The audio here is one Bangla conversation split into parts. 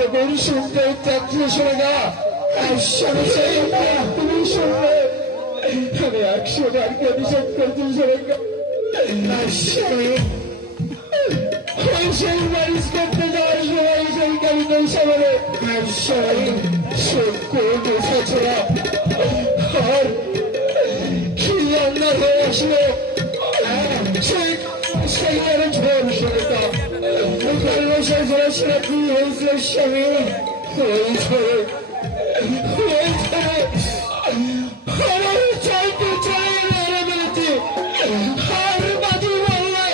যতক্ষণ শুনতে চাচ্ছি শোনে না স্বামী তুমি শুনবে আমি 100 বারকে নিষেধ করছি শোনে না স্বামী সেই বারিশ করতে যাওয়ার সময় সেই কারণে সামনে স্বামী সত্য বসেছিলাম আর কি রান্না হয়ে আসলো সেইখানে ঝোল শুনতাম সেই ঝোলা কি হয়েছিল স্বামী আমার চাইতে চাই মেরে বেড়েছে আর বাজি বললে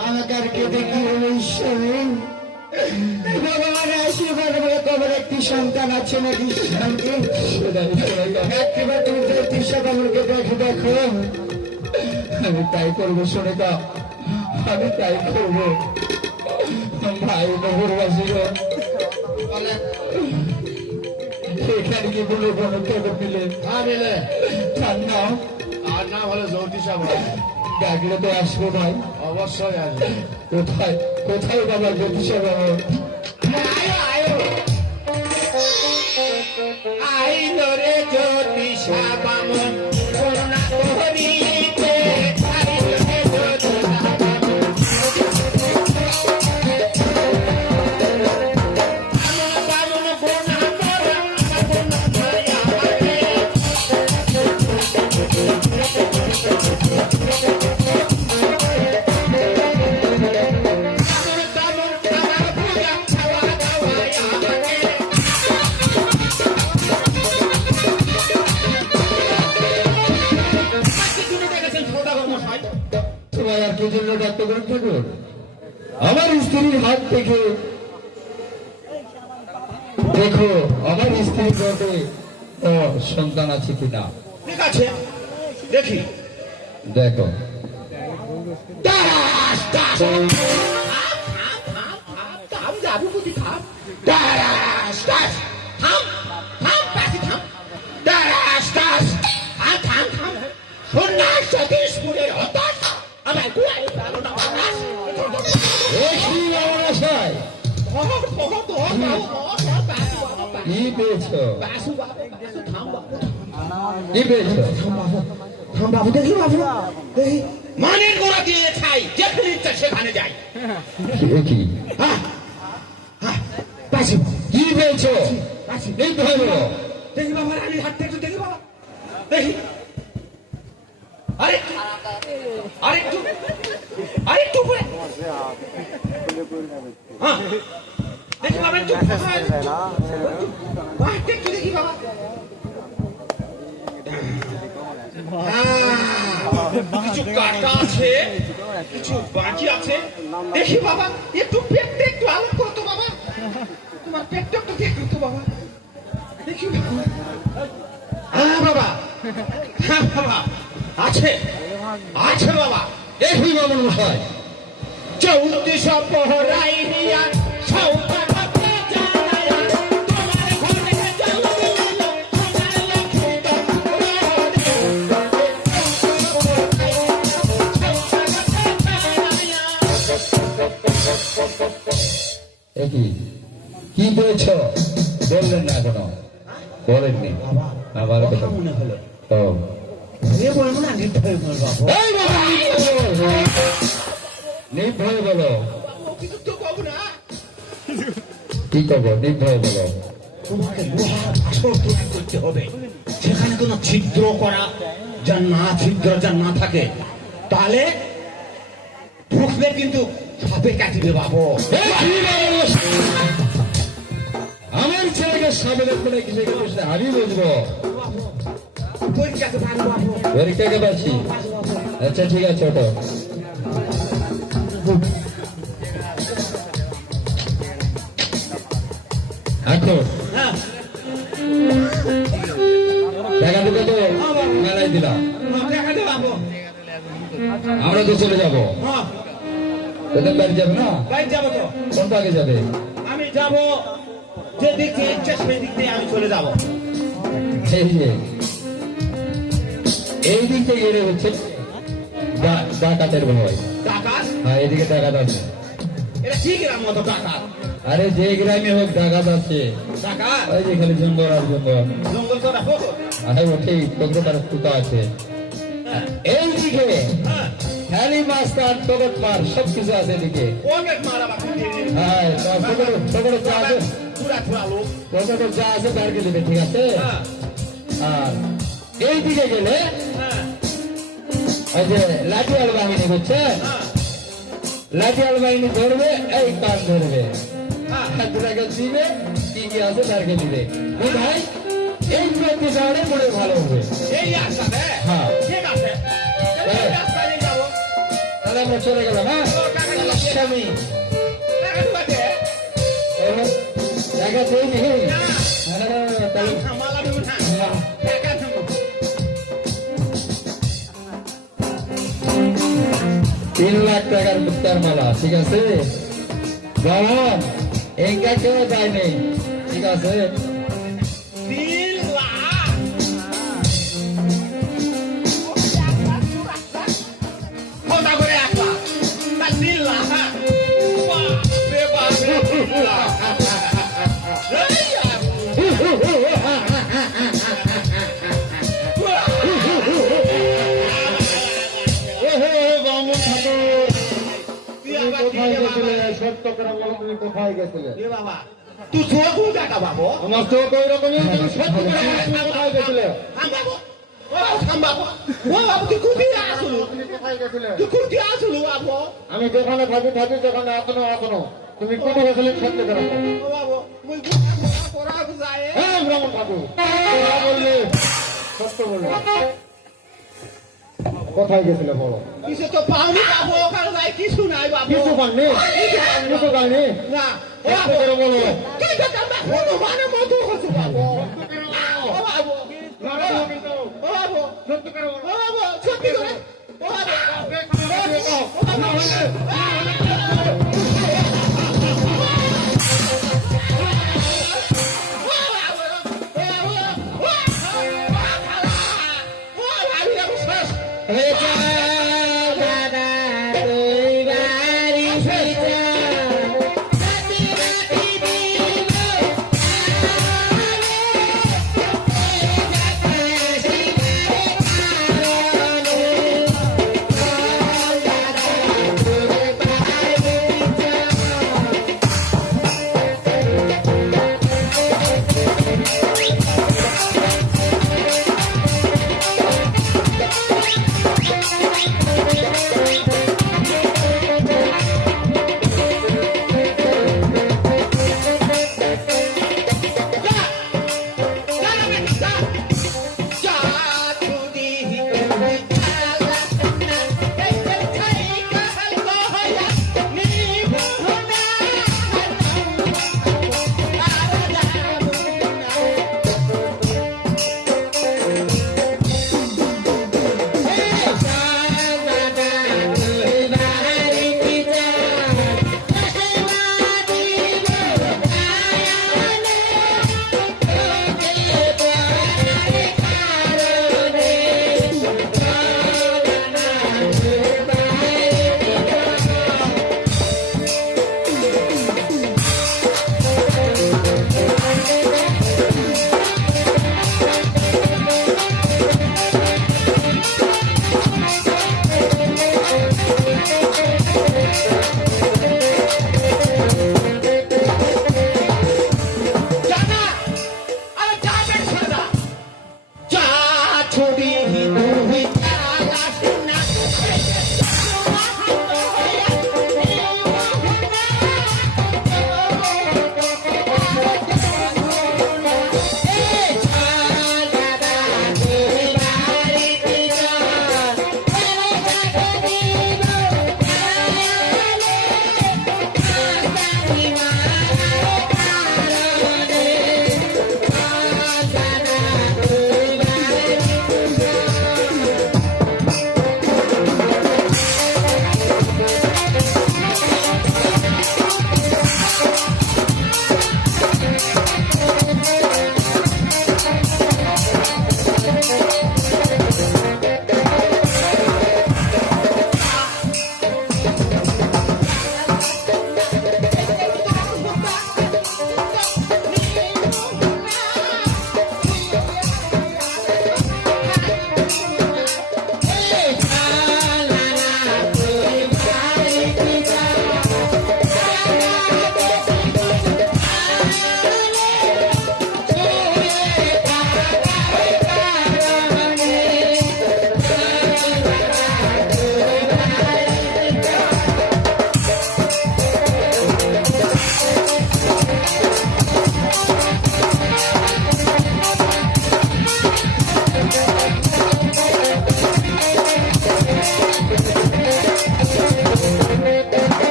আমাকে আর কে দেখি ভগবানের আশীর্বাদ বলে তোমার একটি সন্তান আছে নাকি একবার তুমি তৃষা কমলকে দেখে দেখো আমি তাই করবো সোনিকা আমি তাই করবো ভাই নগরবাসীর এখানে কি বলে বলো কেবল মিলে মিলে ঠান্ডা আর না হলে জ্যোতিষা ডাকলে তো আসবো ভাই অবশ্যই আসবে কোথায় কোথায় বাবা জ্যোতিষা বাবা আইলো রে জ্যোতিষা বামন করুণা করিতে আইলো রে জ্যোতিষা বামন করুণা করে আমার করুণা ভাই আমাকে আমার স্ত্রীর হাত থেকে দেখো আমার স্ত্রীর পেটে সন্তান আছে কিনা ঠিক আছে দেখি দেখো সতীশপুরের হতাশ আমার গুয়ায় প্রাণটা কি পেয়েছো কি পেয়েছো বাবু দেখি বাবু মানের গোড়া দিয়ে ছাই যেখানে ইচ্ছা সেখানে যাই কি কি পেয়েছো দেখতে হবে দেখি বাবা রানীর হাত থেকে দেখি বাবা দেখি আরেকটু আরেকটু আরেকটু উপরে হ্যাঁ দেখি বাবা একটু একটু দেখি বাবা কিছু কাটা আছে, কিছু বাঁচি আছে। দেখি বাবা, একটু পেটটা একটু আলাপ করো তো বাবা, তোমার পেটটা একটু দেখো তো বাবা, দেখি বাবা। হ্যাঁ বাবা, হ্যাঁ বাবা, আছে আছে বাবা। দেখি মামুন মশাই, 1400 পহরাই দিয়া সৌকা হাতে জানায়া, তোমার ঘরে জল দিল, তোমার লক্ষ্মী একই কি বলেছ? বললেন না এখনো? বলেননি? না ভালো কথা। মনে হলো ও বলবো না, নির্ভয় বলবো। এই বাবা, নির্ভয় বলো। কিছু তো কবো না। কি করবো? নির্ভয় বলো। তোমাকে লোহার আসর তৈরি করতে হবে, সেখানে কোনো ছিদ্র করা ছিদ্র না থাকে, তাহলে ঢুকলে কিন্তু সাপে কাটিবে বাবু। আমার ছেলেকে সাবেদের করে কিসে গেছে আমি বুঝবো। পরীক্ষাতে পারবো বাবু। পরীক্ষাকে পাচ্ছি। আচ্ছা ঠিক আছে, ওটো। এখন হ্যাঁ টাকা ঢুকে তো মেলায় দিলাম, দেখাতে বাবু। আমরা তো চলে যাবো। হ্যাঁ তোদের বাড়ি যাবে না? বাইক যাবো তো। কোন পাকে যাবে? আমি যাব যে দিক দিয়ে ইচ্ছা সেই দিক দিয়ে আমি চলে যাব। এই যে এই দিক থেকে এলে হচ্ছে ডাকাতের ভয়। ডাকাত? হ্যাঁ, এদিকে ডাকাত আছে। এটা কি গ্রাম মতো ডাকাত? আরে যে গ্রামে হোক ডাকাত আছে। ডাকাত? ওই যে খালি জঙ্গল আর জঙ্গল। জঙ্গল তো রাখো। আরে ওঠেই তন্ত্রটার ফুটা আছে। হ্যাঁ এইদিকে হ্যাঁ, হ্যারি মাস্টার টগট মার সবকিছু আছে এদিকে। অনেক মারা বাকি দিয়ে দিন। হ্যাঁ, টগট যা আছে, পুরা পুরা লোক। টগট যা আছে তারকে দিবে, ঠিক আছে? হ্যাঁ আর এইদিকে গেলে হ্যাঁ ওই যে লাঠিয়াল বাহিনী, বুঝছেন? হ্যাঁ লাঠিয়াল বাহিনী ধরবে, এই কান ধরবে, হ্যাঁ। হাতুরাকে দিবে, কি কি আছে তারকে দিবে। ওই ভাই এই প্রতি শহরে মনে ভালো হবে। এই রাস্তাতে? হ্যাঁ। ঠিক আছে, তাহলে এই রাস্তায় যাবো। তাহলে আমরা চলে গেলাম। হ্যাঁ, ও, টাকা দিবা কে? স্বামী টাকা দিবা কে? দেখা সেই দিকে না, তাহলে মালা দিব না। টাকা দেবো। 3 লাখ টাকার মুক্তার মালা, ঠিক আছে? বাবান এঙ্কা কেউ যায়নি, ঠিক আছে? 3 লাখ? কোনটা করে 1 লাখ? না 3 লাখ? বাপরে বাপরে, 3 লাখ। এই তুই আবার কি রে বাবা? সত্য করে বলো, তুমি কোথায় গেছিলে? এ বাবা, তুই চোখ দেখা বাবু। আমার চোখ ওই রকমই, তুমি সত্য করে বলো, তুমি কোথায় গেছিলে? থামবাবু, ও থামবাবু, ও বাবু তুই কোথায় আসলু? তুমি কোথায় গেছিলে? তুই কোথায় আসলু বাবু? আমি যেখানে থাকি যেখানে এখনো তুমি কোথায় গেছিলে সত্য করে বলো। ও বাবু, মুই পড়া যায়। হ্যাঁ ব্রাহ্মণ ঠাকুর, তোরা বললে সত্য বললে। কোথায় গেছিলে বলো? কিছু তো পাওনি বাবু, ওখানে যাই কিছু নাই বাবু। কিছু পাননি? কিছু পাইনি? না, ও সত্য বাবু, করে বলো। তুই তো জানবা হনুমানের মতো হচ্ছে বাবু। ও বাবু, ও বাবু, সত্য করে বলো। ও বাবু, সত্যি করে, ও বাবু,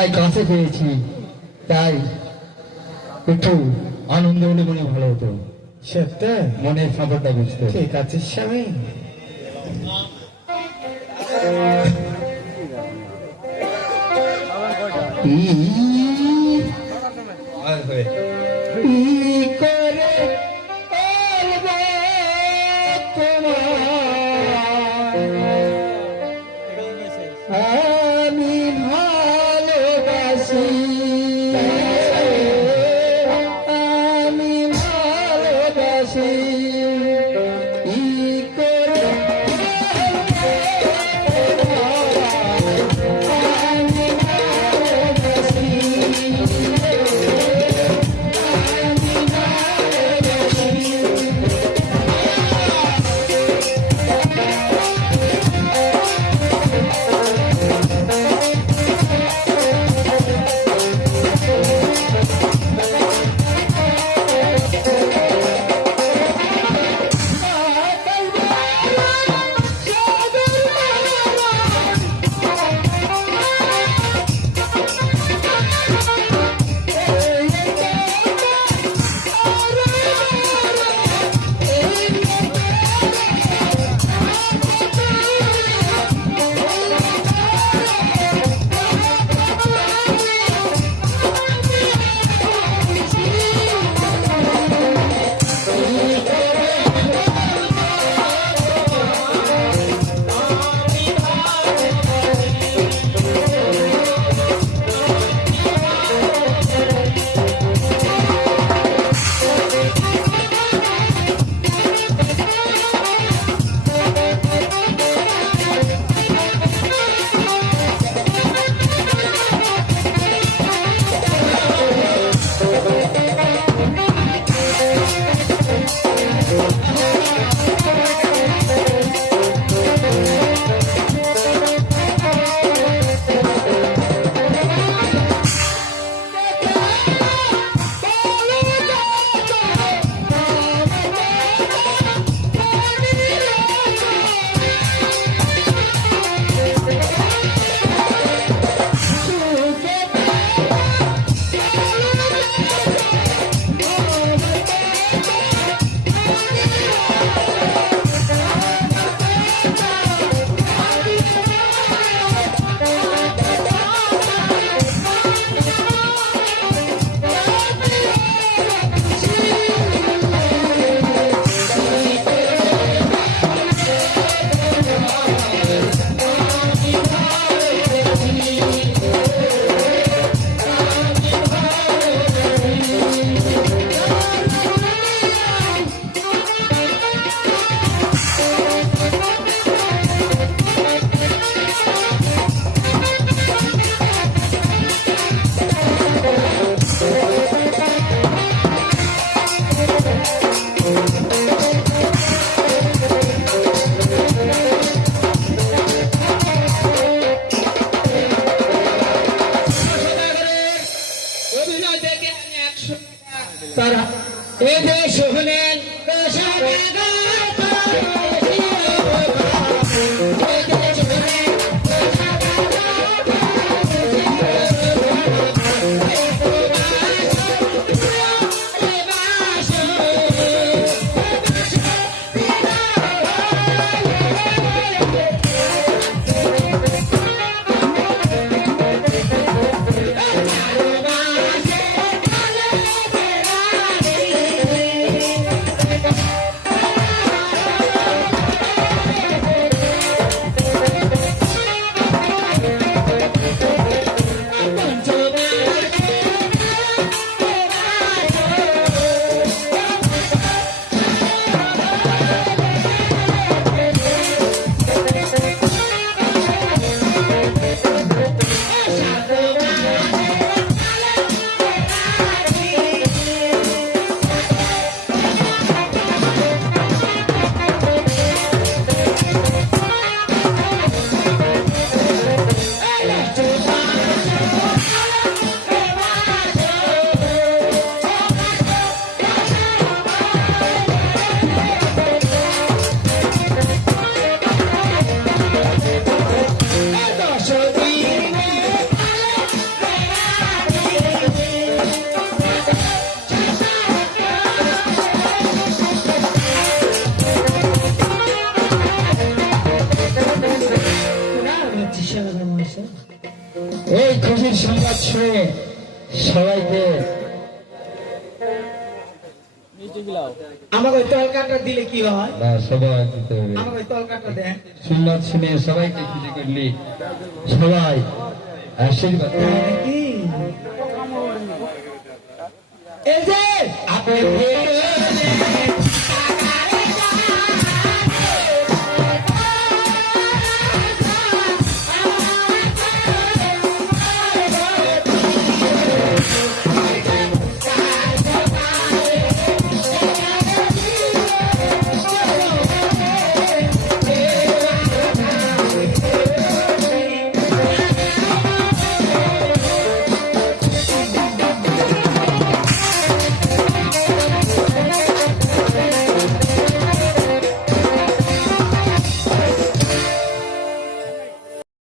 তোমায় কাছে পেয়েছি, তাই একটু আনন্দ হলে মনে ভালো হতো। সত্যি? মনের খবরটা বুঝতে। ঠিক আছে স্বামী। আমি ভালোবাসি, আমি ভালোবাসি, ই করে আমি ভালোবাসি, আছে সবাইকে আমাকে ওই তলকাটা দিলে কি হয়? না সবাই দিতে হবে আমাকে ওই তলকাটা দেন। সুন্নাত শুনে সবাইকে খুশি করলি সবাই আশীর্বাদ তাই নাকি? এই যে আপনি